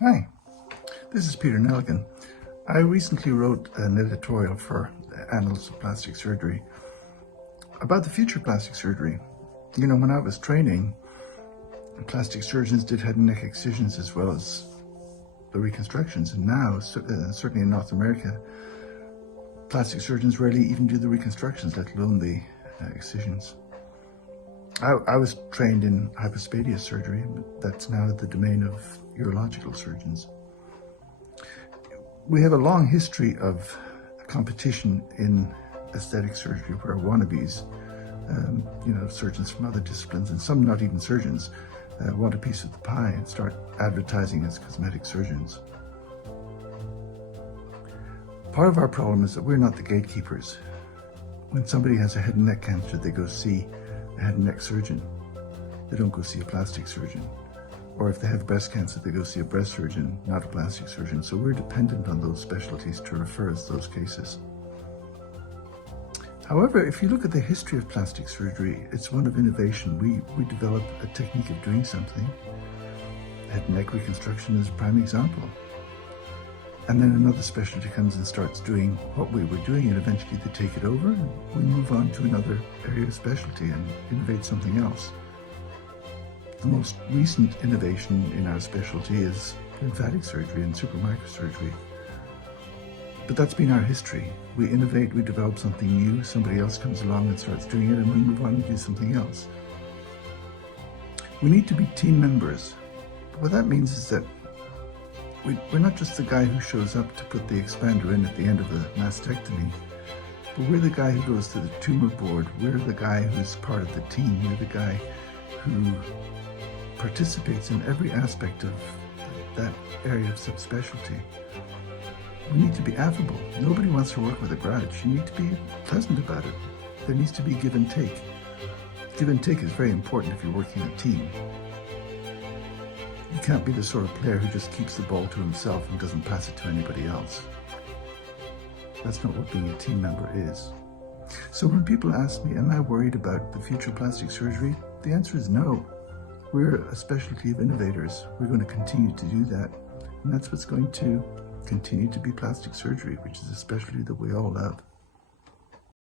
Hi, this is Peter Neligan. I recently wrote an editorial for Annals of Plastic Surgery about the future of plastic surgery. You know, when I was training, plastic surgeons did head and neck excisions as well as the reconstructions, and now, certainly in North America, plastic surgeons rarely even do the reconstructions, let alone the excisions. I was trained in hypospadia surgery, but that's now the domain of urological surgeons. We have a long history of competition in aesthetic surgery where wannabes, surgeons from other disciplines, and some not even surgeons, want a piece of the pie and start advertising as cosmetic surgeons. Part of our problem is that we're not the gatekeepers. When somebody has a head and neck cancer, they go see a head and neck surgeon. They don't go see a plastic surgeon. Or if they have breast cancer, they go see a breast surgeon, not a plastic surgeon. So we're dependent on those specialties to refer us those cases. However, if you look at the history of plastic surgery, it's one of innovation. We develop a technique of doing something. Head and neck reconstruction is a prime example. And then another specialty comes and starts doing what we were doing, and eventually they take it over, and we move on to another area of specialty and innovate something else. The most recent innovation in our specialty is lymphatic surgery and supramicrosurgery. But that's been our history. We innovate, we develop something new, somebody else comes along and starts doing it, and we move on and do something else. We need to be team members. What that means is that we're not just the guy who shows up to put the expander in at the end of a mastectomy, but we're the guy who goes to the tumor board. We're the guy who's part of the team. We're the guy who participates in every aspect of that area of subspecialty. We need to be affable. Nobody wants to work with a grudge. You need to be pleasant about it. There needs to be give and take. Give and take is very important if you're working in a team. You can't be the sort of player who just keeps the ball to himself and doesn't pass it to anybody else. That's not what being a team member is. So when people ask me, am I worried about the future of plastic surgery? The answer is no. We're a specialty of innovators. We're going to continue to do that. And that's what's going to continue to be plastic surgery, which is a specialty that we all love.